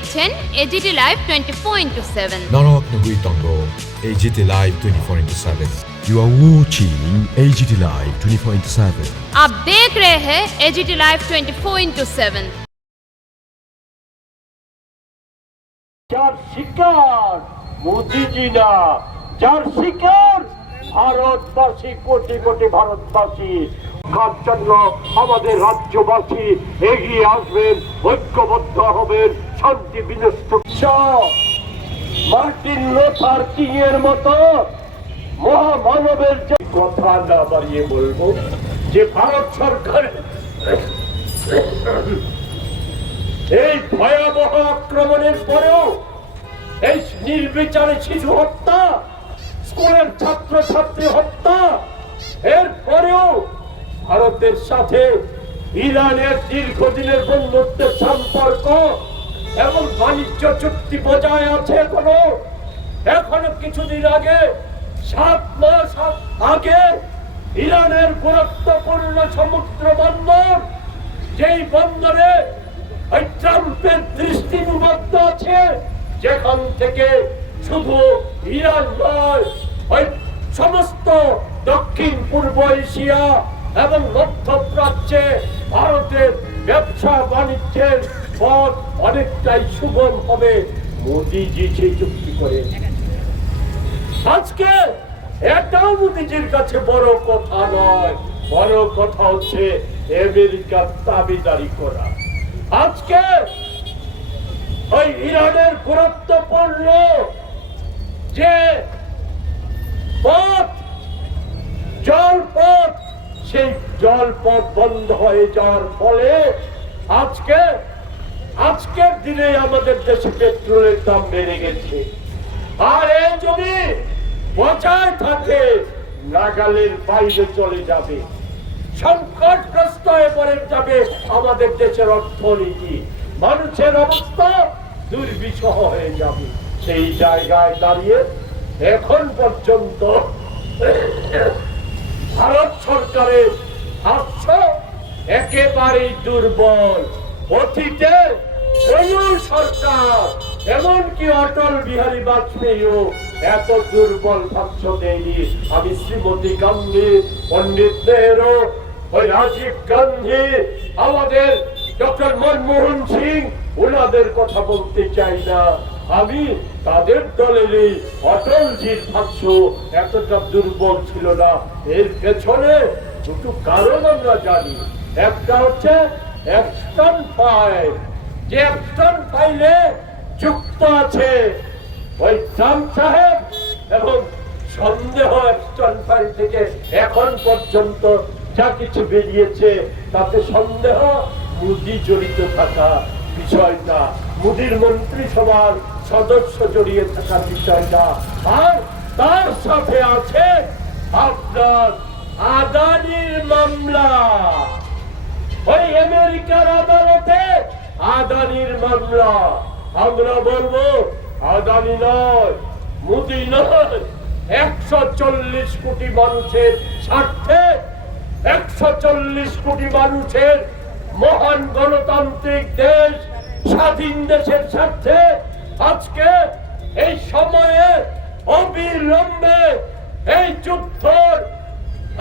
দেখছেন AGT live 24/7 99.7 AGT Live 24/7 You are watching AGT Live 24/7. आप देख रहे हैं एजीटी लाइव 24/7। যার শিকার মোদিজি না, যার শিকার ভারতবাসী, কোটি কোটি ভারতবাসী। কার জন্য আমাদের রাজ্যবাসী এগিয়ে আসবেন, ঐক্যবদ্ধ হবেন, শান্তি বিনষ্ট। মার্টিন লুথার কিং এর মতো মহামানবের যে কথা না বাড়িয়ে বলবো যে ভারত সরকার এই ভয়াবহ আক্রমণের পরেও এই নির্বিচারে শিশু হত্যা, স্কুলের ছাত্র ছাত্রী হত্যা, এর পরেও ভারতের সাথে ইরানের দীর্ঘদিনের বন্ধুত্বের সম্পর্ক এবং বাণিজ্য চুক্তি বজায় আছে। এখনো কিছুদিন আগে 7 মাস আগে ইরানের গুরুত্বপূর্ণ সমুদ্র বন্দর, যেই বন্দরে ওই ট্রাম্পের দৃষ্টি নিবদ্ধ আছে, যেখান থেকে শুধু ইরান নয়, ওই সমস্ত দক্ষিণ পূর্ব এশিয়া এবং মধ্যপ্রাচ্যে ভারতের ব্যবসা বাণিজ্যের পথ অনেকটাই সুগম হবে। মোদিজি সেই চুক্তি করে। আজকে এটাও মোদিজির কাছে বড় কথা নয়, বড় কথা হচ্ছে আমেরিকার দাবিদারি করা। আজকে ওই ইরানের গুরুত্বপূর্ণ যে পথ, জলপথ, সেই জলপথ বন্ধ হয়ে যাওয়ার ফলে আজকের দিনে আমাদের দেশে পেট্রোলের দাম বেড়ে গেছে। আর এই যদি বজায় থাকে নাগালের বাইরে চলে যাবে, সংকটগ্রস্ত হয়ে পড়ে যাবে আমাদের দেশের অর্থনীতি, মানুষের অবস্থা দুর্বিষহ হয়ে যাবে। সেই জায়গায় দাঁড়িয়ে এখন পর্যন্ত ভারত সরকারের হাস্য একেবারেই দুর্বল। অতীতে কোন সরকার, এমনকি অটল বিহারী বাজপেয়ীও এত দুর্বল ভাষ্য দেয়নি। আমি শ্রীমতী গান্ধী, পণ্ডিত নেহেরু, ওই রাজীব গান্ধী, আমাদের ডক্টর মনমোহন সিং, ওনাদের কথা বলতে চাই না। আমি তাদের দলেরই অটলজির ভাষ্য এতটা দুর্বল ছিল না। এর পেছনে দুটো কারণ আমরা জানি। একটা হচ্ছে অ্যাকশন ফাইল, যে অ্যাকশন ফাইলে যুক্ত আছে ওই ট্রাম্প সাহেব, এবং সন্দেহ অ্যাকশন ফাইল থেকে এখন পর্যন্ত যা কিছু বেরিয়েছে তাতে সন্দেহ মোদি জড়িত থাকা বিষয়টা, মোদির মন্ত্রিসভার সদস্য জড়িয়ে থাকার বিষয়টা। আর তার সাথে আছে আপনার আদানির মামলা, ওই আমেরিকার আদালতে আদানির মামলা। আমরা বলবো আদানি নয়, মোদি নয়, 140 কোটি মানুষের স্বার্থে, 140 কোটি মানুষের মহান গণতান্ত্রিক দেশ, স্বাধীন দেশের স্বার্থে আজকে এই সময়ে অবিলম্বে এই যুদ্ধের,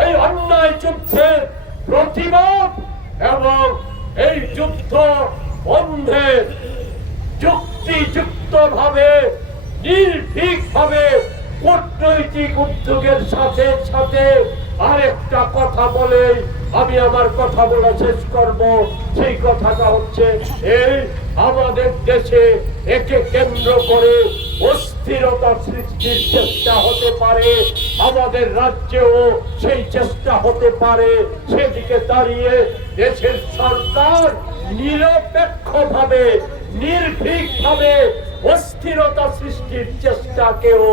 এই অন্যায় যুদ্ধের প্রতিবাদ এবং এই যুদ্ধ বন্ধের যুক্তিযুক্ত ভাবে, নির্ভীক ভাবে কূটনৈতিক উদ্যোগের সাথে সাথে আরেকটা কথা বলে আমি আমার কথা বলা শেষ করব। সেই কথাটা হচ্ছে এই আমাদের দেশে একে কেন্দ্র করে অস্থিরতা সৃষ্টির চেষ্টা হতে পারে, আমাদের রাজ্যেও সেই চেষ্টা হতে পারে। সেদিকে দাঁড়িয়ে দেশের সরকার নিরপেক্ষভাবে, নির্ভীকভাবে অস্থিরতা সৃষ্টির চেষ্টাকেও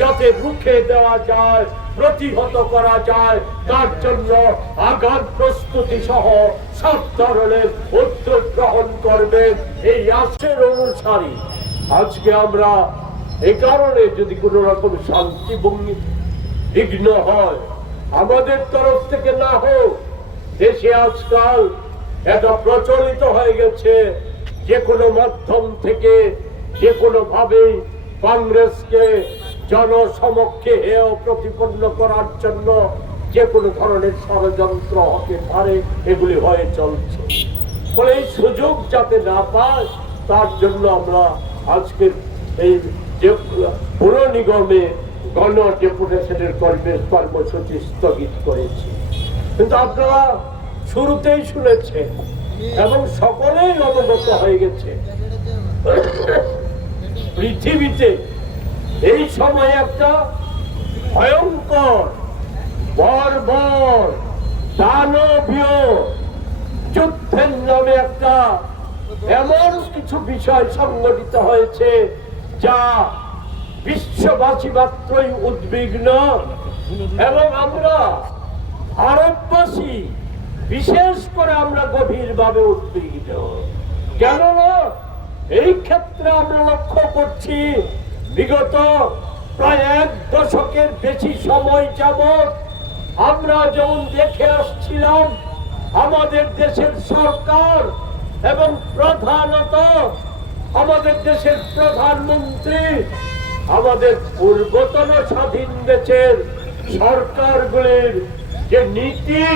যাতে রুখে দেওয়া যায়, প্রতিহত করা যায়, তার জন্য আগাম প্রস্তুতি সহ সব ধরনের উদ্যোগ গ্রহণ করবেন। এই আশার অনুসারী আজকে আমরা এই কারণে যদি কোনো রকম শান্তি বিঘ্ন হয়, আমাদের তরফ থেকে না হোক, দেশে আজকাল এটা প্রচলিত হয়ে গেছে যে কোনো মাধ্যম থেকে যে কোনো ভাবে কংগ্রেসকে জনসমক্ষে হেয় প্রতিপন্ন করার জন্য যে কোনো ধরনের ষড়যন্ত্র হতে পারে, এগুলি হয়ে চলছে। বলে এই সুযোগ যাতে না পায় তার জন্য আমরা আজকের এই যে পুর নিগমে গণ ডেপুটেশনের কর্মসূচি স্থগিত করেছি। কিন্তু আপনারা শুরুতেই শুনেছেন এবং সকলেই অবগত হয়ে গেছে, পৃথিবীতে এই সময় একটা ভয়ঙ্কর বর্বর দানবীয় যুদ্ধের নামে একটা এমন কিছু বিষয় সংঘটিত হয়েছে যা বিশ্ববাসী মাত্রই উদ্বিগ্ন, এবং আমরা ভারতবাসী বিশেষ করে আমরা গভীরভাবে উদ্বিগ্ন। কেননা এই ক্ষেত্রে আমরা লক্ষ্য করছি বিগত প্রায় 1 দশকের বেশি সময় যাবৎ আমরা যেমন দেখে আসছিলাম আমাদের দেশের সরকার এবং প্রধানত আমাদের দেশের প্রধানমন্ত্রী আমাদের পূর্বতন স্বাধীন দেশের সরকারগুলির যে নীতি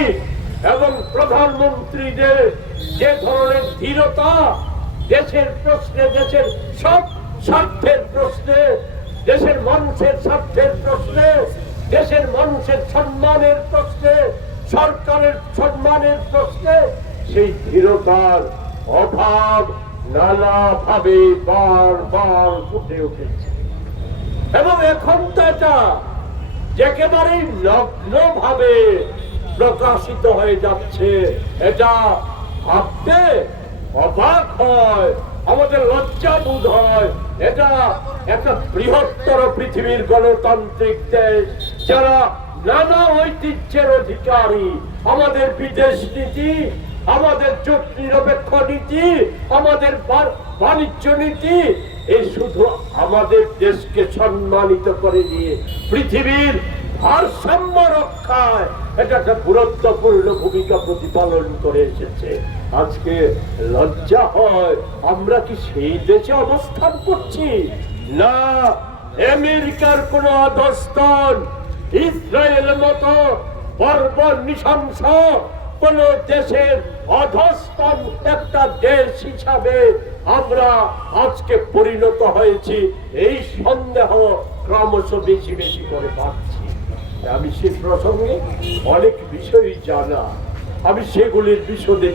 এবং প্রধানমন্ত্রীদের যে ধরনের দৃঢ়তা দেশের প্রশ্নে, দেশের সব স্বার্থের প্রশ্নে, দেশের মানুষের স্বার্থের প্রশ্নে, দেশের মানুষের সম্মানের প্রশ্নে, সরকারের সম্মানের প্রশ্নে, সেই দৃঢ়তার অভাব নানাভাবে বারবার ফুটে উঠেছে। এবং এখন তো এটা একেবারেই নগ্নভাবে প্রকাশিত হয়ে যাচ্ছে। এটা ভাবতে অবাক হয়, আমাদের লজ্জা বোধ হয়। এটা একটা বৃহত্তর পৃথিবীর গণতান্ত্রিক দেশ, যারা নানা ঐতিহ্যের অধিকারী, আমাদের বিদেশ নীতি, আমাদের জোট নিরপেক্ষ নীতি, আমাদের বাণিজ্য নীতি, এই শুধু আমাদের দেশকে সম্মানিত করে দিয়ে পৃথিবীর ভারসাম্য রক্ষায় এটা একটা গুরুত্বপূর্ণ ভূমিকা প্রতিপালন করে এসেছে। আজকে লজ্জা হয়, আমরা কি সেই দেশে অবস্থান করছি? না, আমেরিকার কোন অধস্তন, ইসরায়েলের মতো বর্বর নৃশংস কোন দেশের অধস্তন একটা দেশ হিসাবে আমরা আজকে পরিণত হয়েছি, এই সন্দেহ ক্রমশ বেশি বেশি করে পাচ্ছি। আমি সে প্রসঙ্গে অনেক বিষয়ই জানা, আমি সেগুলির বিশদে